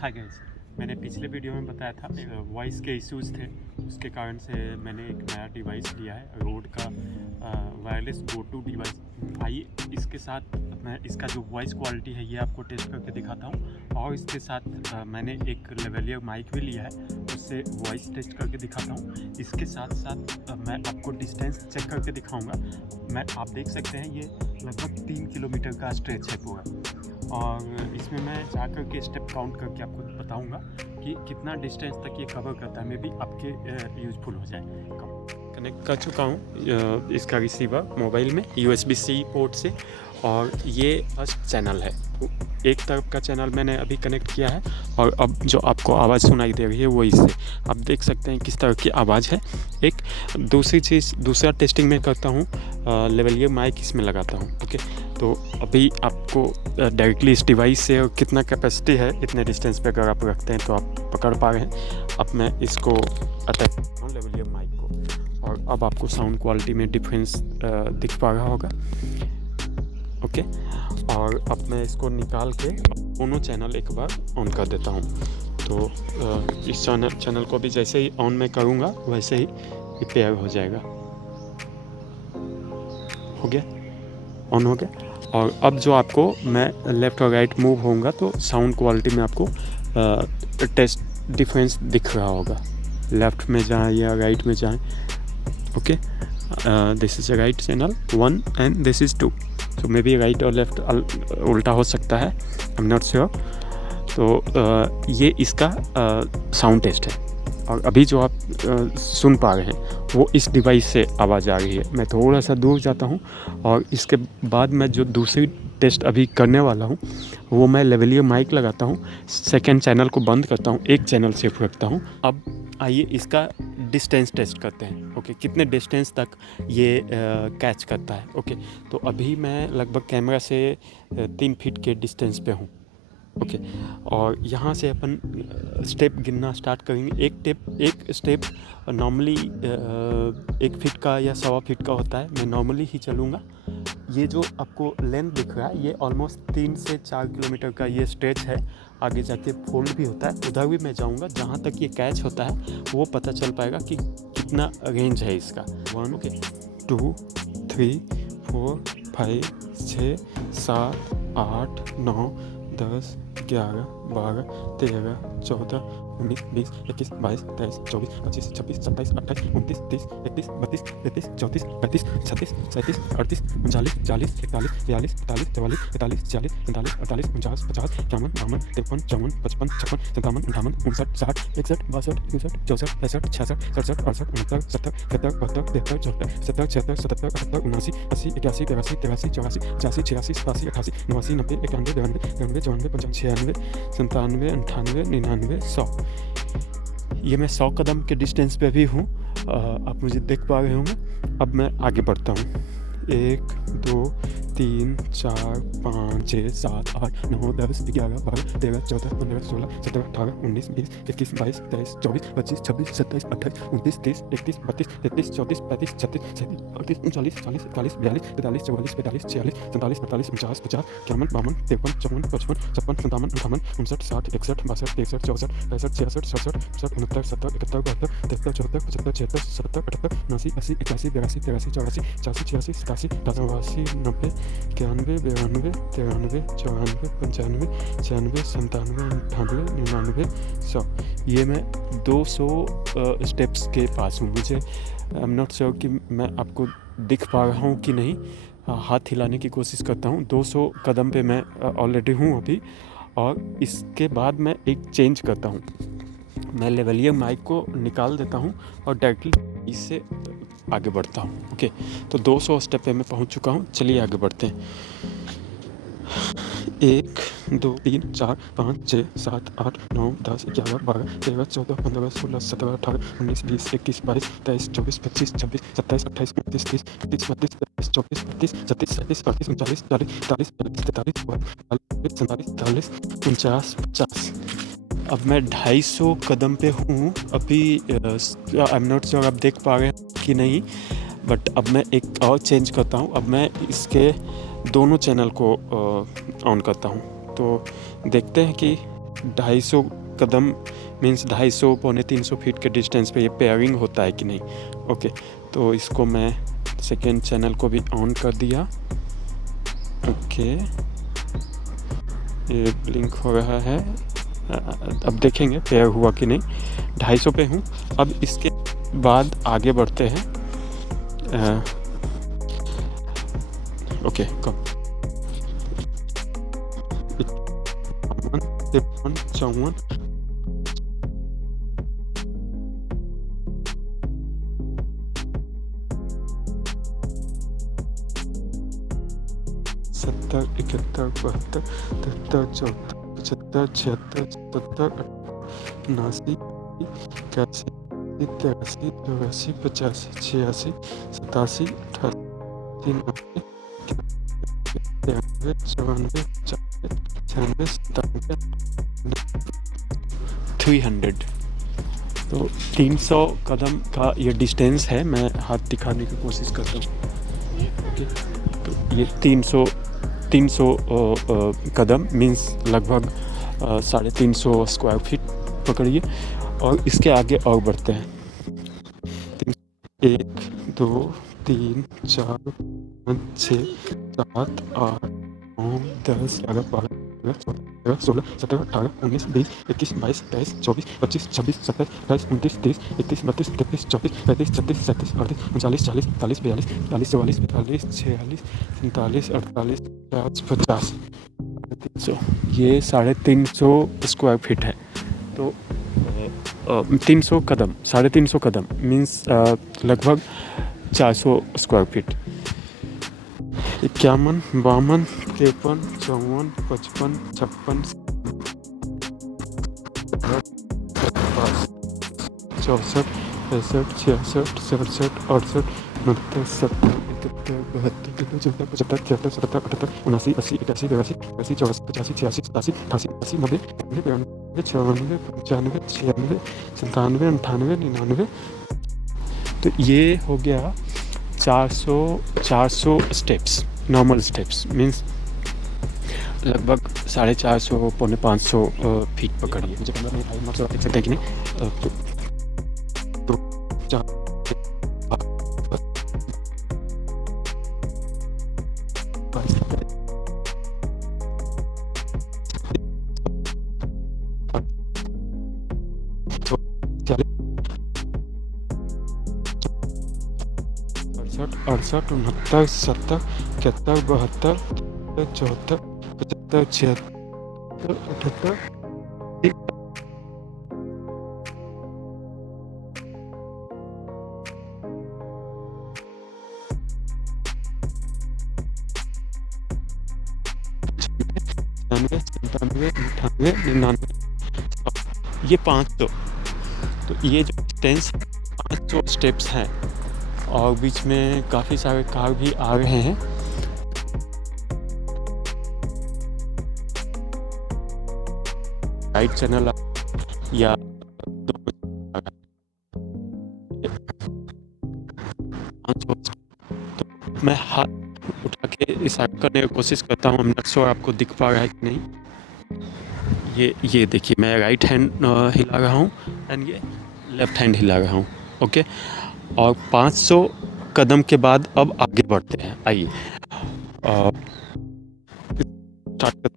Hi guys, मैंने पिछले video में बताया था वॉइस के इश्यूज़ थे, उसके कारण से मैंने एक नया डिवाइस लिया है रोड का वायरलेस गो टू डिवाइस। आइए इसके साथ मैं इसका जो वॉइस क्वालिटी है ये आपको टेस्ट करके दिखाता हूँ, और इसके साथ मैंने एक लेवलियर माइक भी लिया है, उससे वॉइस टेस्ट करके दिखाता हूँ। इसके साथ साथ मैं आपको डिस्टेंस चेक करके दिखाऊँगा। आप देख सकते हैं ये लगभग 3 किलोमीटर का स्ट्रेच है पूरा, और इसमें मैं जा कर के स्टेप काउंट करके आपको बताऊंगा कि कितना डिस्टेंस तक ये कवर करता है, मे भी आपके यूजफुल हो जाए। कनेक्ट कर चुका हूँ इसका रिसीवर मोबाइल में USB-C पोर्ट से, और ये फर्स्ट चैनल है। एक तरफ का चैनल मैंने अभी कनेक्ट किया है, और अब जो आपको आवाज़ सुनाई दे रही है वो इससे आप देख सकते हैं किस तरह की आवाज़ है। एक दूसरा टेस्टिंग में करता हूँ, लेवलियर माइक इसमें लगाता हूँ। ओके, तो अभी आपको डायरेक्टली इस डिवाइस से कितना कैपेसिटी है इतने डिस्टेंस पे अगर आप रखते हैं तो आप पकड़ पा रहे हैं। अब मैं इसको अटैच करता हूँ लेवलियर माइक को, और अब आपको साउंड क्वालिटी में डिफरेंस दिख पा रहा होगा। ओके, और अब मैं इसको निकाल के दोनों चैनल एक बार ऑन कर देता हूँ। तो इस चैनल को भी जैसे ही ऑन मैं करूँगा वैसे ही रिपेयर हो जाएगा। हो गया, ऑन हो गया। और अब जो आपको मैं लेफ़्ट और राइट मूव होऊंगा तो साउंड क्वालिटी में आपको टेस्ट डिफरेंस दिख रहा होगा। लेफ़्ट में जाएं या राइट में जाएं। Okay, this is right channel 1 and this is 2। तो मे बी राइट और लेफ़्ट उल्टा हो सकता है, आई एम नॉट श्योर। तो ये इसका साउंड टेस्ट है, और अभी जो आप सुन पा रहे हैं वो इस डिवाइस से आवाज़ आ रही है। मैं थोड़ा सा दूर जाता हूँ, और इसके बाद मैं जो दूसरी टेस्ट अभी करने वाला हूँ वो मैं लेवलियर माइक लगाता हूँ, सेकंड चैनल को बंद करता हूँ, एक चैनल सिर्फ रखता हूँ। अब आइए इसका डिस्टेंस टेस्ट करते हैं। ओके, कितने डिस्टेंस तक ये कैच करता है। ओके, तो अभी मैं लगभग कैमरा से 3 फीट के डिस्टेंस पे हूँ। ओके, और यहाँ से अपन स्टेप गिनना स्टार्ट करेंगे। एक स्टेप नॉर्मली 1 फीट का या 1.25 फीट का होता है, मैं नॉर्मली ही चलूँगा। ये जो आपको लेंथ दिख रहा है ये ऑलमोस्ट 3 से 4 किलोमीटर का ये स्ट्रेच है। आगे जाके फोल्ड भी होता है, उधर भी मैं जाऊँगा। जहाँ तक ये कैच होता है वो पता चल पाएगा कि कितना रेंज है इसका। 1 ओके 2 3 4 5 6 7 8 9 10 11 12 13 14 19 20 21 22 23 24 25 26 27 28 29 30 31 32 33 34 35 36 37 38 39 40 41 42 43 44 45 46 47 48 49 50 51 52 53 54 55 56 57 58 59 60 61 62 63 64 65 66 67 68 69 70 71 72 73 74 77 77 78 79 80 81 82 83 84 85 86 87 88 89 90 91 92 93 94 95 96 97 98 99 100। ये मैं 100 कदम के डिस्टेंस पे भी हूँ, आप मुझे देख पा रहे होंगे। अब मैं आगे बढ़ता हूँ। 1 2 3 4 5 6 7 8 9 10 11 12 13 14 15 16 17 18 19 20 21 22 23 24 25 26 27 28 29 30 31 32 33 34 35 36 37 38 39 40 41 42 43 44 45 46 47 48 49 50 51 52 53 54 55 56 57 58 59 60 61 62 63 64 65 66 67 68 69 70 71 72 73 74 75 76 77 78 79 80 81 82 83 84 85 86 87 88 90 91 92 93 94 95 96 97 98 99 100। ये मैं 200 स्टेप्स के पास हूँ। मुझे आई एम नॉट श्योर कि मैं आपको दिख पा रहा हूँ कि नहीं। हाथ हिलाने की कोशिश करता हूँ। 200 कदम पे मैं ऑलरेडी हूँ अभी, और इसके बाद मैं एक चेंज करता हूँ। मैं लेवलियर माइक को निकाल देता हूँ और डायरेक्टली इससे आगे बढ़ता हूँ। ओके, तो 200 स्टेप पे मैं पहुँच चुका हूँ। चलिए आगे बढ़ते हैं। 1 2 3 4 5 6 7 8 9 10 11 12 13 14 15 16 17 18 19 20 21 22 23 24 25 26 27 28 29 30 31 32 33 34 35 37 37 38 39 40 41 42 43 44 47 49 50। अब मैं 250 कदम पे हूँ अभी। आई एम नॉट श्योर आप देख पा रहे हैं कि नहीं, बट अब मैं एक और चेंज करता हूँ। अब मैं इसके दोनों चैनल को ऑन करता हूँ, तो देखते हैं कि 250 कदम मीन्स 250 पौने 300 फीट के डिस्टेंस पे ये पेयरिंग होता है कि नहीं। ओके, तो इसको मैं सेकेंड चैनल को भी ऑन कर दिया। ओके, ये ब्लिंक हो रहा है, अब देखेंगे पेयर हुआ कि नहीं। 250 पे हूँ। अब इसके बाद आगे बढ़ते हैं। ओके, कम 53, 54, 70, 71, 72, 73, 74, 75, 76, 77, 79, 81, 83, 84, 85, 86, 87, 88, 90, 93, 94, 95, 96, 300। तो 300 कदम का ये डिस्टेंस है। मैं हाथ दिखाने की कोशिश करता हूँ। ओके, तो ये 300 कदम मीन्स लगभग 350 स्क्वायर फीट पकड़िए। और इसके आगे और बढ़ते हैं। 1, 2, 3, 4, 5, 6, 7, 8, 9, 10, 11, 12, 13, 16, 17, 18, 19, 20, 21, 22, 23, 24, 25, 26, 27, 28, 29, 30, 31, 32, 33, 34, 35, 36, 37, 38, 39, 40, 41, 42, 43, 44, 45, 46, 47, 48, 50, 350। ये 350 स्क्वायर फीट है। तो 300 कदम, 350 कदम मीन्स लगभग 400 स्क्वायर फीट। 51, 52, 53, 54, 55, 56, 64, 65, 66, 67, 68, 69, 70, 71, 72, 73, 74, 75, 76, 77, 78, 79, 80, 81, 82, 83, 84, 85, 86, 87, 88, 89, 90, 91, 92, 95, 96, 97, 98, 99। तो ये हो गया 400 स्टेप्स, नॉर्मल स्टेप्स मीन्स लगभग 450 पौने 500 फीट पकड़िए। मुझे 15 मिनट टाइम आप देख सकते हैं कि नहीं। तो 68, 69, 70, 71, 72, 74, 75, 76, 78, 97, 98, 99। ये 500। तो ये जो डिस्टेंस 500 स्टेप्स हैं और बीच में काफ़ी सारे कार भी आ रहे हैं। राइट चैनल या तो मैं हाथ उठा के इशारा करने की कोशिश करता हूँ। नॉट श्योर आपको दिख पा रहा है कि नहीं। ये देखिए, मैं राइट हैंड हिला रहा हूँ एंड ये लेफ्ट हैंड हिला रहा हूँ। ओके, और 500 कदम के बाद अब आगे बढ़ते हैं। आइए, स्टार्ट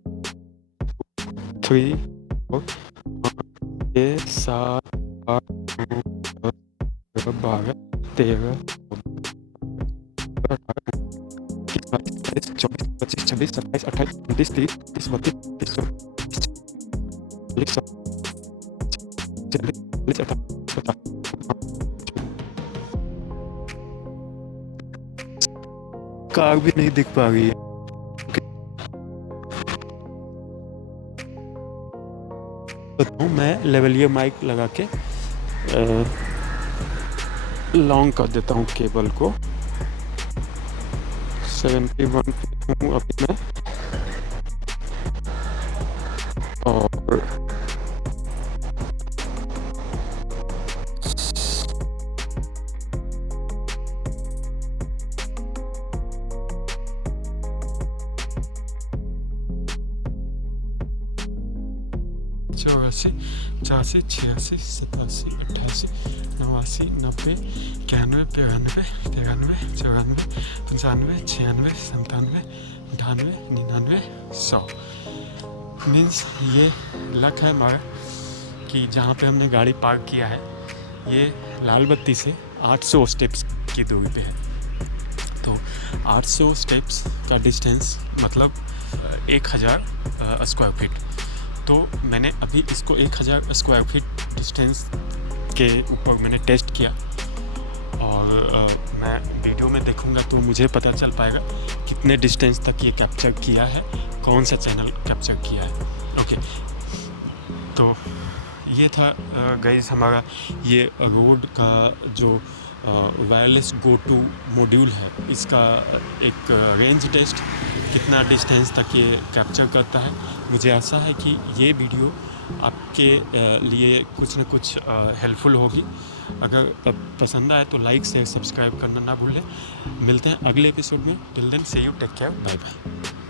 3, 4, 5, 6, 7, 8, 9, 10, 11, 12, 13, 24, 25, 26, 27, 28, 29, 30, 31, 32, 33, 40, कार भी नहीं दिख पा रही है। बताऊँ, मैं लेवलियर माइक लगा के लॉन्ग कर देता हूँ केबल को। 71 पे हूँ अभी मैं, और 84, 85, 86, 87, 88, 89, 90, 91, 92, 93, 94, 95, 96, 97, 98, 99, 100। मीन्स ये लक है हमारा कि जहाँ पे हमने गाड़ी पार्क किया है ये लाल बत्ती से 800 स्टेप्स की दूरी पे है। तो 800 स्टेप्स का डिस्टेंस मतलब 1000 स्क्वायर फीट। तो मैंने अभी इसको 1000 स्क्वायर फीट डिस्टेंस के ऊपर मैंने टेस्ट किया और मैं वीडियो में देखूंगा तो मुझे पता चल पाएगा कितने डिस्टेंस तक ये कैप्चर किया है, कौन सा चैनल कैप्चर किया है। ओके, तो ये था गाइस हमारा ये रोड का जो वायरलेस गो टू मॉड्यूल है, इसका एक रेंज टेस्ट, कितना डिस्टेंस तक ये कैप्चर करता है। मुझे आशा है कि ये वीडियो आपके लिए कुछ न कुछ हेल्पफुल होगी। अगर पसंद आए तो लाइक शेयर सब्सक्राइब करना ना भूलें। मिलते हैं अगले एपिसोड में। Till then see you take care, bye bye.